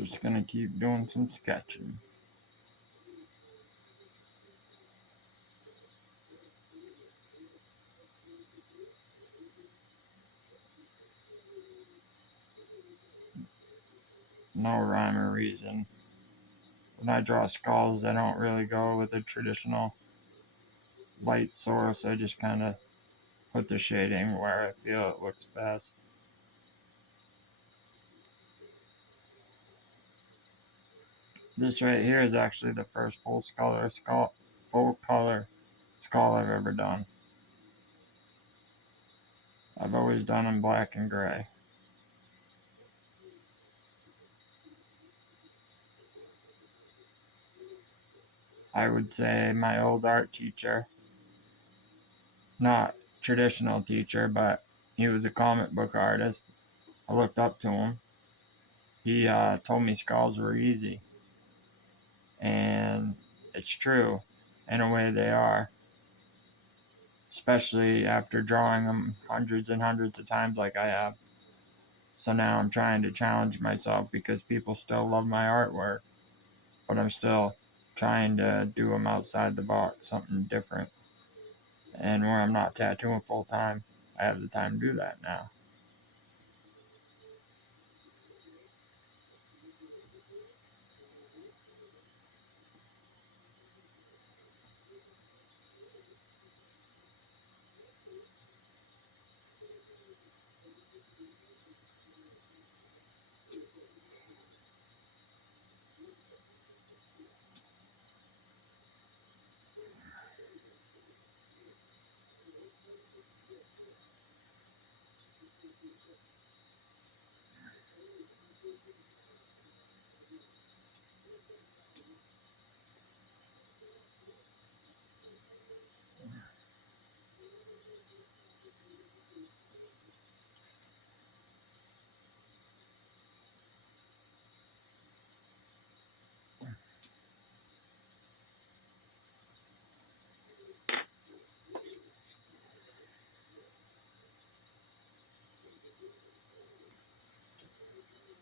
Just gonna keep doing some sketching. No rhyme or reason. When I draw skulls, I don't really go with a traditional light source. I just kind of put the shading where I feel it looks best. This right here is actually the first full color skull I've ever done. I've always done them black and gray. I would say my old art teacher, not traditional teacher, but he was a comic book artist. I looked up to him. He told me skulls were easy, and it's true. In a way, they are, especially after drawing them hundreds and hundreds of times like I have. So now I'm trying to challenge myself because people still love my artwork, but I'm still trying to do them outside the box, something different. And where I'm not tattooing full time, I have the time to do that now.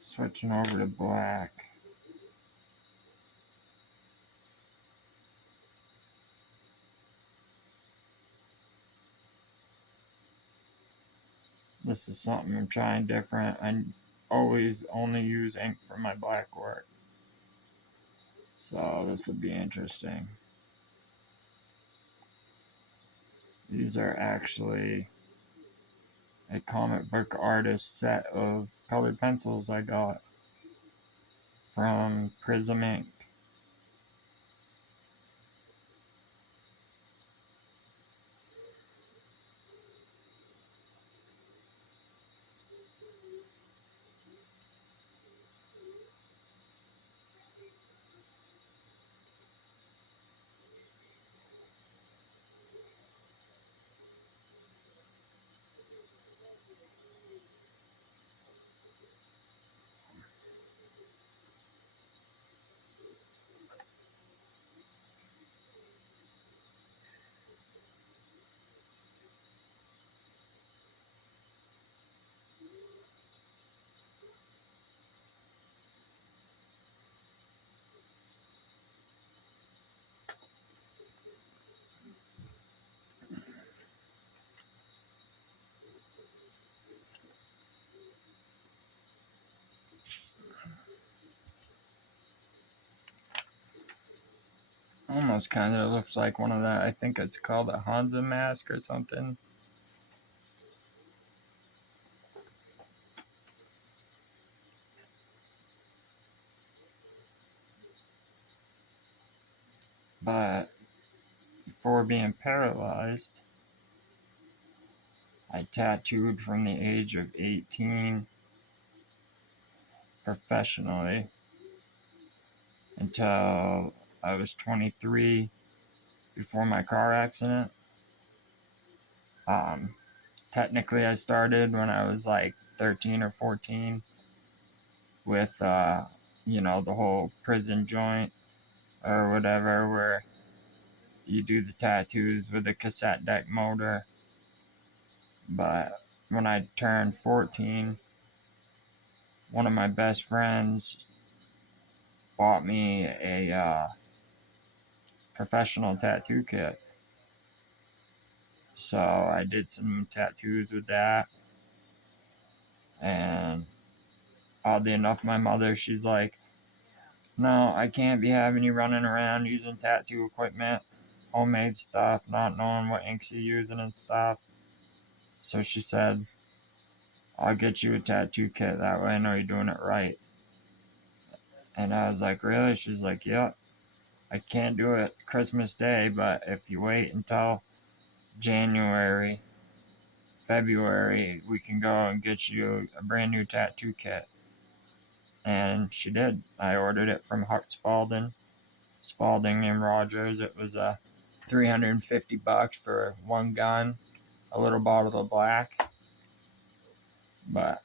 Switching over to black. This is something I'm trying different. I always only use ink for my black work. So this will be interesting. These are actually a comic book artist set of colored pencils I got from Prism Ink. Almost kind of looks like one of that. I think it's called a Hansa mask or something. But before being paralyzed, I tattooed from the age of 18 professionally until I was 23 before my car accident. Um, Technically, I started when I was like 13 or 14 with, the whole prison joint or whatever, where you do the tattoos with a cassette deck motor. But when I turned 14, one of my best friends bought me a professional tattoo kit. So I did some tattoos with that. And oddly enough, my mother, she's like, no, I can't be having you running around using tattoo equipment, homemade stuff, not knowing what inks you're using and stuff. So she said, I'll get you a tattoo kit. That way I know you're doing it right. And I was like, really? She's like, yep. I can't do it Christmas Day, but if you wait until January, February, we can go and get you a brand new tattoo kit. And she did. I ordered it from Hart Spalding and Rogers. It was $350 for one gun, a little bottle of black. But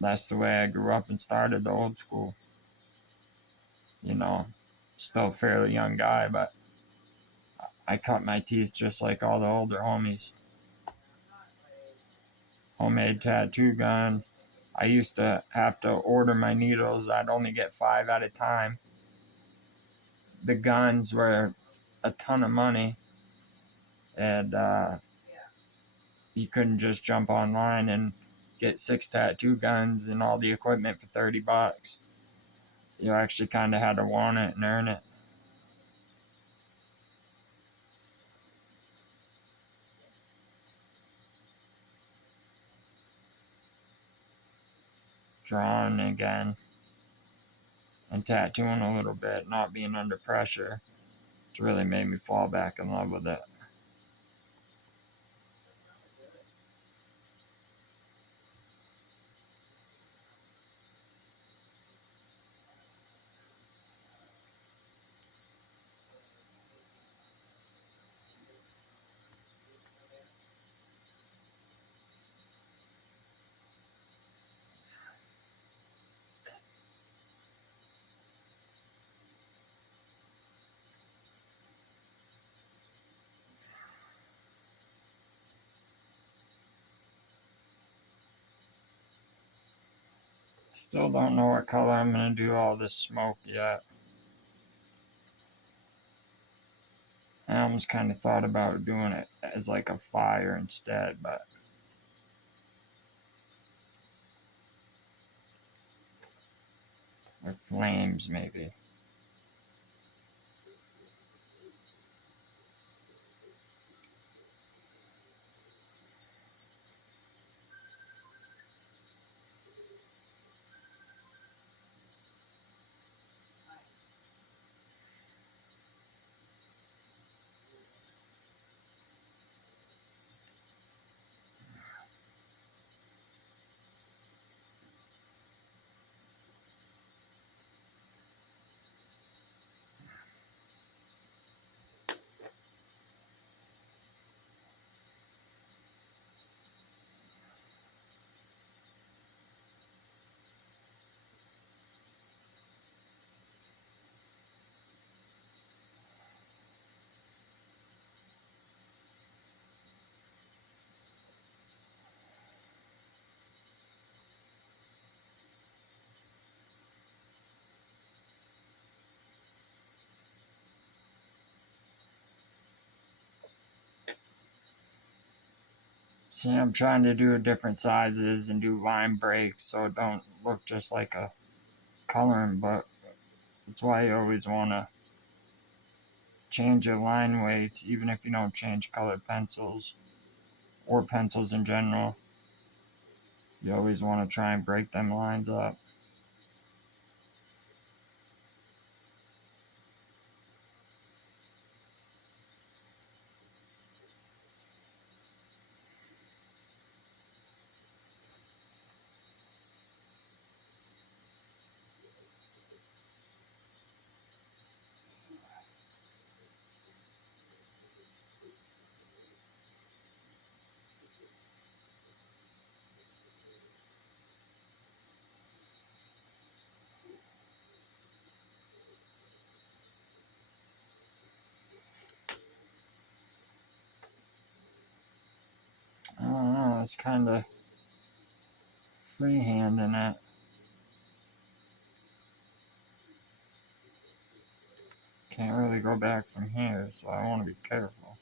that's the way I grew up and started the old school. You know, still a fairly young guy, but I cut my teeth just like all the older homies. Homemade tattoo gun. I used to have to order my needles. I'd only get 5 at a time. The guns were a ton of money, and you couldn't just jump online and get 6 tattoo guns and all the equipment for $30. You actually kind of had to want it and earn it. Drawing again and tattooing a little bit, not being under pressure, it's really made me fall back in love with it. Still don't know what color I'm going to do all this smoke yet. I almost kind of thought about doing it as like a fire instead, but or flames maybe. See, I'm trying to do different sizes and do line breaks so it don't look just like a coloring book. That's why you always want to change your line weights, even if you don't change colored pencils or pencils in general. You always want to try and break them lines up. I don't know, it's kind of freehanding it. can't really go back from here, so I want to be careful.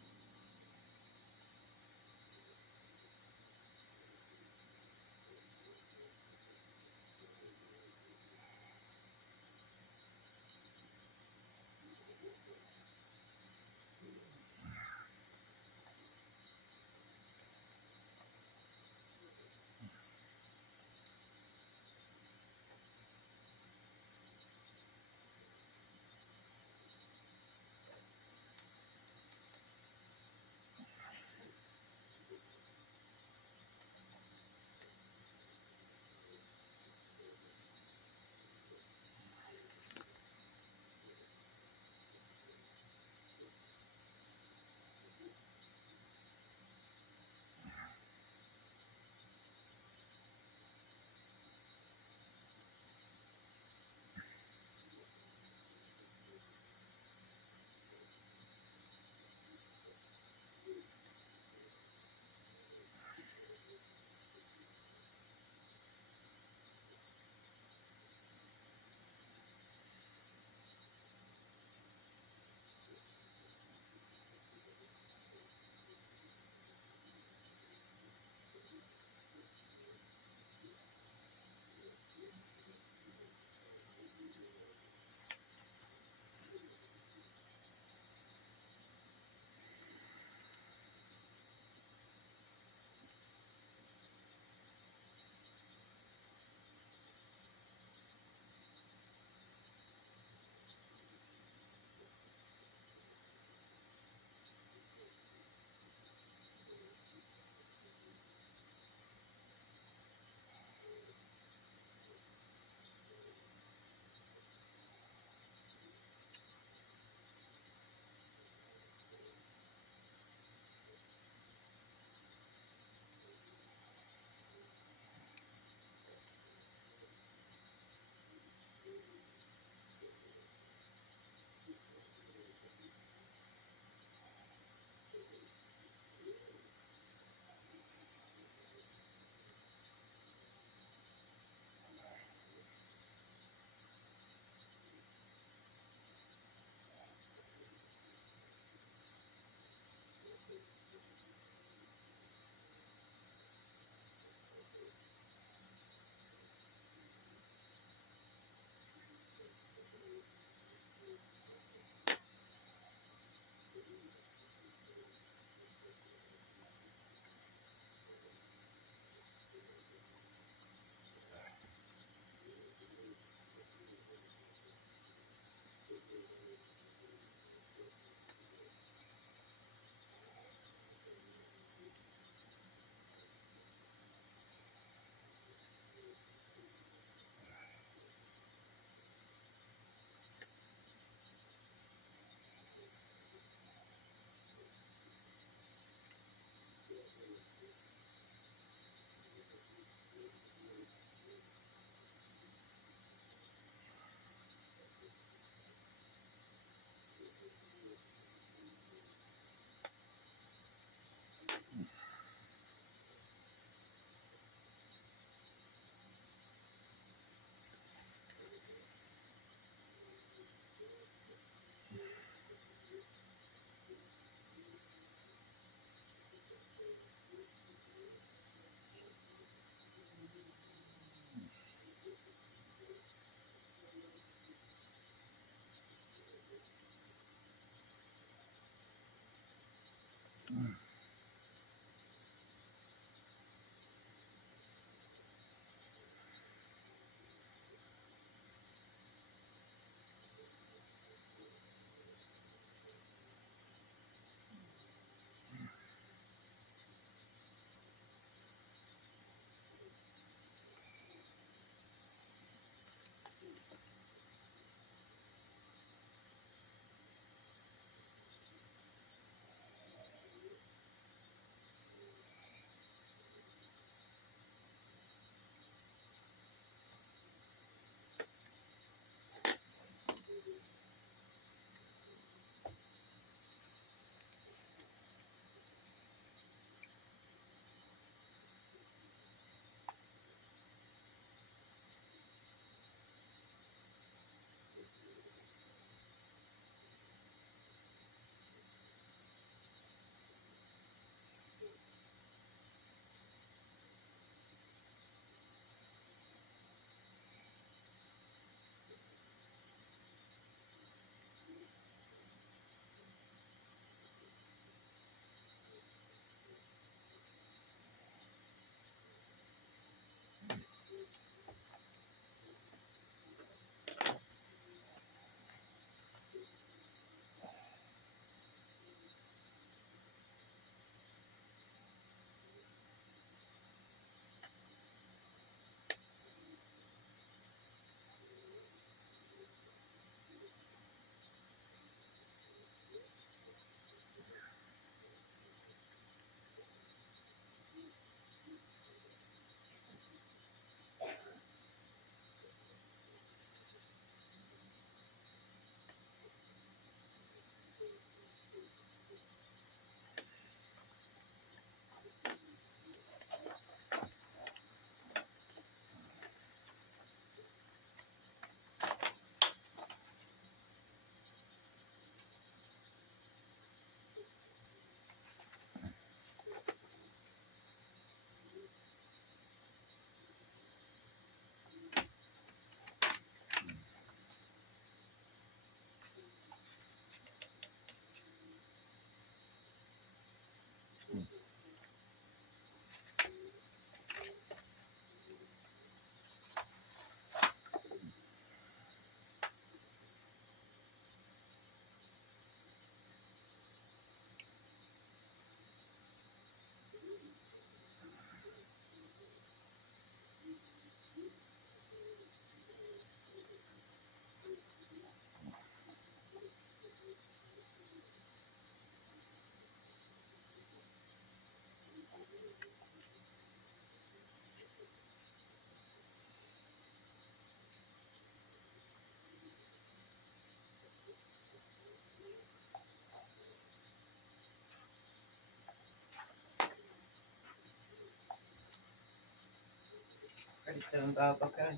Doing Bob okay?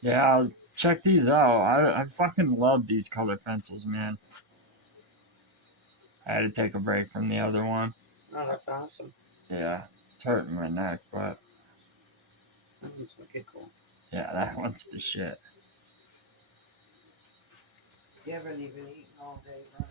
Yeah, check these out. I fucking love these color pencils, man. I had to take a break from the other one. Oh, that's awesome. Yeah, it's hurting my neck, but That one's wicked cool. yeah, that one's the shit. You haven't even eaten all day, right?